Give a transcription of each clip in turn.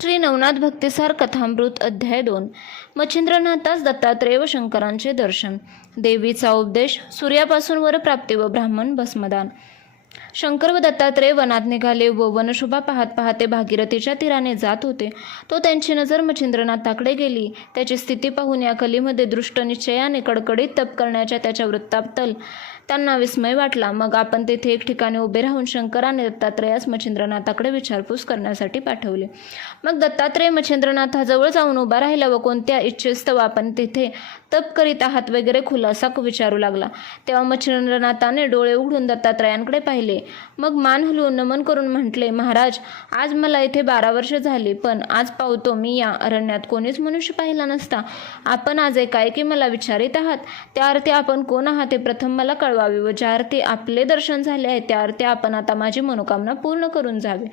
श्री नवनाथ भक्तिसार कथामृत अध्याय 2 मच्छिंद्रनाथास दत्तात्रेय व शंकरांचे दर्शन. देवीचा उपदेश. सूर्यापासून वर प्राप्ती व ब्राह्मण भस्मदान. शंकर व दत्तात्रेय वनात निघाले व वनशोभा पाहत पाहते भागीरथीच्या तीराने जात होते. तो त्यांची नजर मच्छिंद्रनाथाकडे गेली. त्याची स्थिती पाहून या कलीमध्ये दृष्ट निश्चयाने कडकडीत तप करण्याच्या त्याच्या वृत्ताबद्दल त्यांना विस्मय वाटला. मग आपण तेथे एक ठिकाणी उभे राहून शंकराने दत्तात्रेयास मच्छिंद्रनाथाकडे विचारपूस करण्यासाठी पाठवले. मग दत्तात्रेय मच्छिंद्रनाथाजवळ जाऊन उभा राहिला व कोणत्या इच्छेस्तव आपण तेथे तप करीत आहात वगैरे खुलासा विचारू लागला. तेव्हा मच्छिंद्रनाथाने डोळे उघडून दत्तात्रेयांकडे पाहिले. मग मान हलवून नमन करून म्हटले, महाराज, आज मला इथे 12 वर्ष झाली, पण आज पावतो मी या अरण्यात कोणीच मनुष्य पाहिला नसता. आपण आज एकाएकी मला विचारित आहात, त्या अर्थी आपण कोण आहात ते प्रथम मला कळवावे व ज्या अर्थी आपले दर्शन झाले आहे त्या अर्थी आपण आता माझी मनोकामना पूर्ण करून जावे.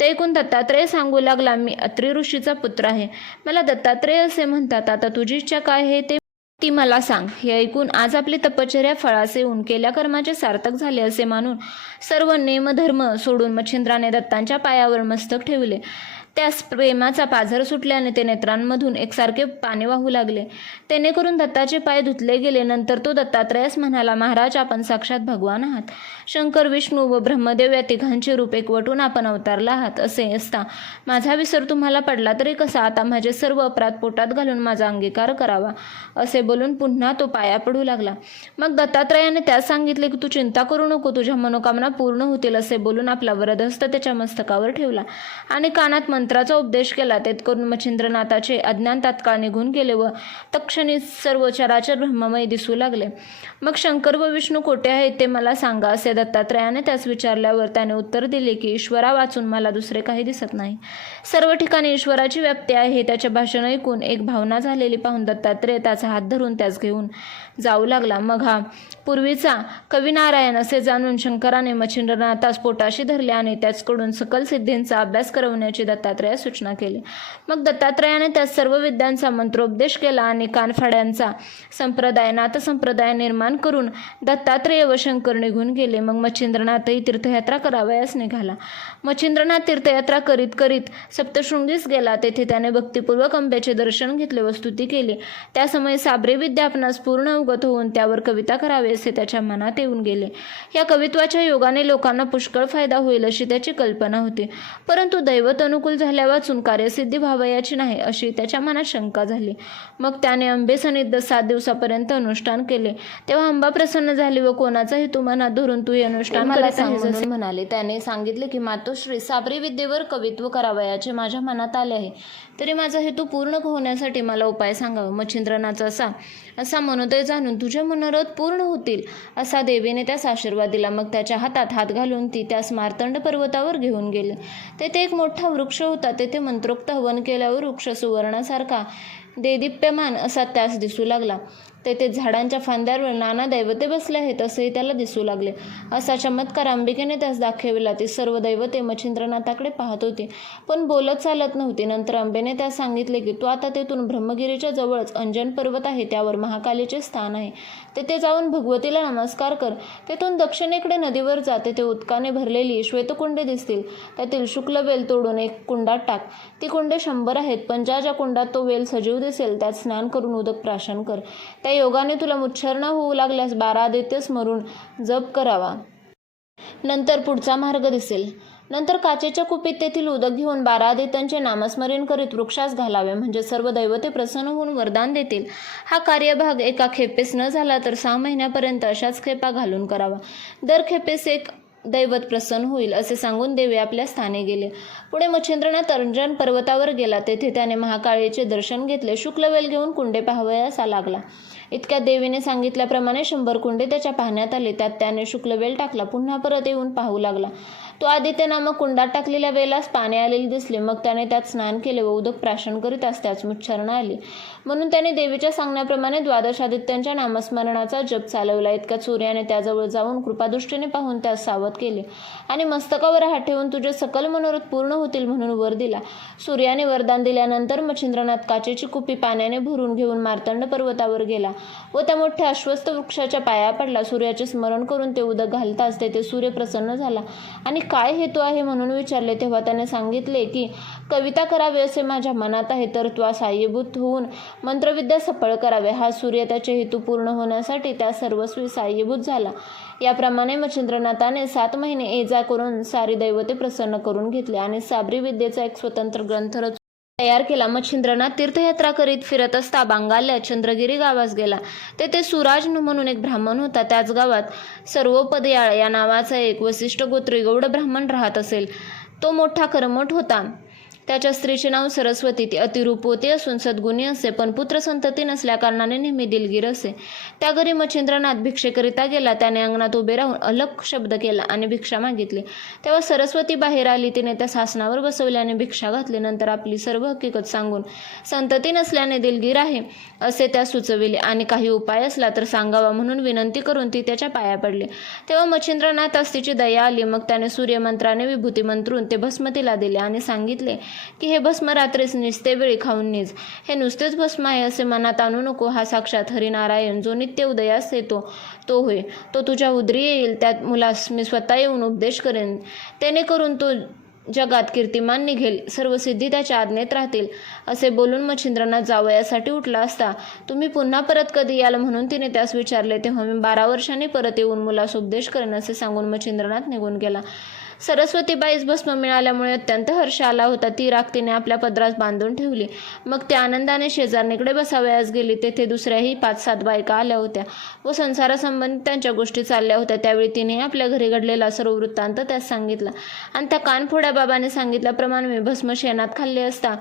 ते ऐकून दत्तात्रेय सांगू लागला, मी अत्री ऋषीचा पुत्र आहे. मला दत्तात्रेय असे म्हणतात. आता तुझी इच्छा काय आहे ते ती मला सांग. हे ऐकून आज आपली तपश्चर्या फळासे होऊन केल्या कर्माचे सार्थक झाले असे मानून सर्व नेमधर्म सोडून मच्छिंद्राने दत्तांच्या पायावर मस्तक ठेवले. त्यास प्रेमाचा पाझर सुटल्याने ते नेत्रांमधून एकसारखे पाणी वाहू लागले. तेणेकरून दत्ताचे पाय धुतले गेले. नंतर तो दत्तात्रेयास म्हणाला, महाराज, आपण साक्षात भगवान आहात. शंकर, विष्णू व ब्रह्मदेव या तिघांचे रूप एकवटून आपण अवतारला आहात. असे असता माझा विसर तुम्हाला पडला तरी कसा? आता माझे सर्व अपराध पोटात घालून माझा अंगीकार करावा. असे बोलून पुन्हा तो पाया पडू लागला. मग दत्तात्रेयाने त्यास सांगितले की तू चिंता करू नको, तुझ्या मनोकामना पूर्ण होतील. असे बोलून आपला वरदहस्त त्याच्या मस्तकावर ठेवला आणि कानात मंत्राचा उपदेश केला. तेत करून मच्छिंद्रनाथाचे अज्ञान तात्काळ निघून गेले व तक्षणी सर्व चराचर ब्रह्ममय दिसू लागले. मग शंकर व विष्णू कोठे आहेत ते मला सांगा, असे दत्तात्रेयाने त्यास विचारल्यावर त्याने उत्तर दिले की ईश्वरा वाचून मला दुसरे काही दिसत नाही. सर्व ठिकाणी ईश्वराची व्याप्ती आहे. त्याचे भाषण ऐकून एक भावना झालेली पाहून दत्तात्रेय त्याचा हात धरून त्यास घेऊन जाऊ लागला. मग हा पूर्वीचा कविनारायण असे जाणून शंकराने मच्छिंद्रनाथास पोटाशी धरले आणि त्याचकडून सकल सिद्धींचा अभ्यास करवण्याची दत्तात्रेयास सूचना केली. मग दत्तात्रेयाने त्यास सर्व विद्यांचा मंत्रोपदेश केला आणि कानफाड्यांचा संप्रदाय, नाथ संप्रदाय निर्माण करून दत्तात्रेय व शंकर निघून गेले. मग मच्छिंद्रनाथही तीर्थयात्रा करावयास निघाला. मच्छिंद्रनाथ तीर्थयात्रा करीत करीत सप्तशृंगीस गेला. तेथे त्याने भक्तिपूर्वक अंब्याचे दर्शन घेतले व स्तुती केली. त्या समयी साबरी विद्या आपणास पूर्ण अवगत होऊन त्यावर कविता करावी असे त्याच्या मनात येऊन गेले. या कवित्वाच्या योगाने लोकांना पुष्कळ फायदा होईल अशी त्याची कल्पना होती. परंतु दैवत अनुकूल झाल्या वाचून कार्यसिद्धी व्हावयाची नाही अशी त्याच्या मनात शंका झाली. मग त्याने अंबे सनिध 7 दिवसापर्यंत अनुष्ठान केले. तेव्हा अंबा प्रसन्न झाली व कोणाचा हेतू मनात धरून तू हे अनुष्ठान करत आहेस असे म्हणाले. त्याने सांगितले की मातोश्री, साबरी विद्येवर कवित्व करावयाचे माझ्या मनात आले आहे, तरी माझा हेतू पूर्ण होण्यासाठी मला उपाय सांगावा. मच्छिंद्रनाथ असा मनोदय जाणून तुझे मनोरथ पूर्ण होतील असा देवीने त्यास आशीर्वाद दिला. मग त्याच्या हातात हात घालून ती त्यास मार्तंड पर्वतावर घेऊन गेले. तेथे एक मोठा वृक्ष होता. तेथे मंत्रोक्त हवन केल्यावर वृक्ष सुवर्णासारखा देदीप्यमान असा त्यास दिसू लागला. तेथे झाडांच्या फांद्यावर नाना दैवते बसले आहेत असेही त्याला दिसू लागले. असा चमत्कार अंबिकेने त्यास दाखविला. ती सर्व दैवते मच्छिंद्रनाथाकडे पाहत होती, पण बोलत चालत नव्हती. नंतर अंबेने त्यास सांगितले की तू आता तेथून ब्रह्मगिरीच्या जवळच अंजन पर्वत आहे, त्यावर महाकालीचे स्थान आहे. तेथे जाऊन भगवतीला नमस्कार कर. तेथून दक्षिणेकडे नदीवर जा. तेथे उदकाने भरलेली श्वेतकुंडे दिसतील. त्यातील शुक्ल वेल तोडून एक कुंडात टाक. ती कुंडे 100 आहेत, पण ज्या कुंडात तो वेल सजीव दिसेल त्यात स्नान करून उदक प्राशन कर. त्या योगाने तुला मुच्छर होऊ लागल्यास 12 आदित्य स्मरून जप करावा. नंतर पुढचा मार्ग दिसेल. नंतर काचेच्या कुपीत तेथील उदक घेऊन 12 आदित्यांचे नामस्मरण करीत वृक्षास घालावे, म्हणजे सर्व दैवते प्रसन्न होऊन वरदान देतील. हा कार्यभाग एका खेपेस न झाला तर 6 महिन्यापर्यंत अशाच खेपा घालून करावा. दर खेपेस एक दैवत प्रसन्न होईल असे सांगून देवी आपल्या स्थानी गेले. पुढे मच्छिंद्रनाथ अंजन पर्वतावर गेला. तेथे त्याने महाकाळीचे दर्शन घेतले. शुक्लवेल घेऊन कुंडे पाहावयास लागला. इतक्यात देवीने सांगितल्याप्रमाणे 100 कुंडे त्याच्या पाहण्यात आले. त्यात त्याने शुक्लवेल टाकला. पुन्हा परत येऊन पाहू लागला. तो आदित्य नामक कुंडात टाकलेल्या वेलास पाणी आलेले दिसले. मग त्याने त्यात स्नान केले व उदक प्राशन करीत असताच मुच्छरणा आली. म्हणून त्याने देवीच्या सांगण्याप्रमाणे 12 आदित्यांच्या नामस्मरणाचा जप चालवला. इतक्यात सूर्याने त्याजवळ जाऊन कृपादृष्टीने पाहून त्यास सावध केले आणि मस्तकावर हात ठेवून तुझे सकल मनोरथ पूर्ण होतील म्हणून वर दिला. सूर्याने वरदान दिल्यानंतर मच्छिंद्रनाथ काचेची कुपी पाण्याने भरून घेऊन मार्तंड पर्वतावर गेला व त्या मोठ्या अश्वस्थ वृक्षाच्या पाया पडला. सूर्याचे स्मरण करून ते उदक घालताच तेथे सूर्य प्रसन्न झाला आणि काय हेतू आहे म्हणून विचारले तेव्हा त्याने सांगितले की कविता करावी असे माझ्या मनात आहे, तर त्वा साह्यभूत होऊन मंत्रविद्या सफळ करावे. हा सूर्य त्याचे हेतू पूर्ण होण्यासाठी त्या सर्वस्वी साह्यभूत झाला. याप्रमाणे मच्छिंद्रनाथाने 7 महिने ये-जा करून सारी दैवते प्रसन्न करून घेतली आणि साबरी विद्येचा एक स्वतंत्र ग्रंथ रचून तयार केला. मच्छिंद्रनाथ तीर्थयात्रा करीत फिरत असता बांगाल्या चंद्रगिरी गावास गेला. तेथे सुराज म्हणून एक ब्राह्मण होता. त्याच गावात सर्वोपदयाळ या नावाचा एक वसिष्ठ गोत्री गौड ब्राह्मण राहत असेल. तो मोठा कर्मठ होता. त्याच्या स्त्रीचे नाव सरस्वती. ती अतिरूपवती असून सद्गुणी असे, पण पुत्र संतती नसल्या कारणाने नेहमी दिलगीर असे. त्या घरी मच्छिंद्रनाथ भिक्षेकरिता गेला. त्याने अंगणात उभे राहून अलख शब्द केला आणि भिक्षा मागितली. तेव्हा सरस्वती बाहेर आली. तिने त्या शासनावर बसवल्याने भिक्षा घातली. नंतर आपली सर्व हकीकत सांगून संतती नसल्याने दिलगीर आहे असे त्या सुचविले आणि काही उपाय असला तर सांगावा म्हणून विनंती करून ती त्याच्या पाया पडली. तेव्हा मच्छिंद्रनाथास तिची दया आली. मग त्याने सूर्यमंत्राने विभूती मंत्रून ते भस्म तिला दिले आणि सांगितले की हे भस्म रात्रीच निजते वेळी खाऊन निज. हे नुसतेच भस्म आहे असे मनात आणू नको. हा साक्षात हरिनारायण जो नित्य उदयास येतो तो होय. तो तुझ्या उदरी येईल. त्यात मुलास मी स्वतः येऊन उपदेश करेन. त्याने करून तो जगात कीर्तिमान निघेल. सर्व सिद्धी त्याच्या आज्ञेत राहतील. असे बोलून मच्छिंद्रनाथ जावयासाठी उठला असता तुम्ही पुन्हा परत कधी याल म्हणून तिने त्यास विचारले. तेव्हा मी 12 वर्षांनी परत येऊन मुलास उपदेश करेन असे सांगून मच्छिंद्रनाथ निघून गेला. सरस्वतीबाईस भस्म मिळाल्यामुळे अत्यंत हर्ष आला होता. ती राख तिने आपल्या पदरात बांधून ठेवली. मग ती आनंदाने शेजारणीकडे बसावयास गेली. तेथे दुसऱ्याही 5-7 बायका आल्या होत्या व संसारासंबंधित त्यांच्या गोष्टी चालल्या होत्या. त्यावेळी तिने आपल्या घरी घडलेला सर्व वृत्तांत त्यास सांगितला आणि त्या कानफोड्या बाबाने सांगितल्याप्रमाणे मी भस्म शेणात खाल्ले असता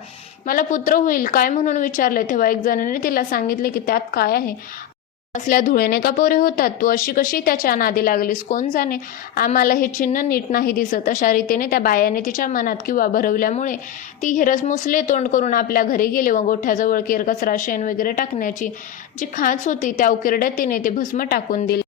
मला पुत्र होईल काय म्हणून विचारले. तेव्हा एक जणाने तिला सांगितले की त्यात काय आहे. असल्या धुळेने का पोरे होतात. तू अशी कशी त्याच्या नादी लागलीस कोण जाणे. आम्हाला हे चिन्ह नीट नाही दिसत. अशा रीतीने त्या बायाने तिच्या मनात किंवा भरवल्यामुळे ती हिरस मुसले तोंड करून आपल्या घरी गेले व गोठ्याजवळ केरकचरा शेण वगैरे टाकण्याची जी खाच होती त्या उकिरड्यात तिने ते भस्म टाकून दिले.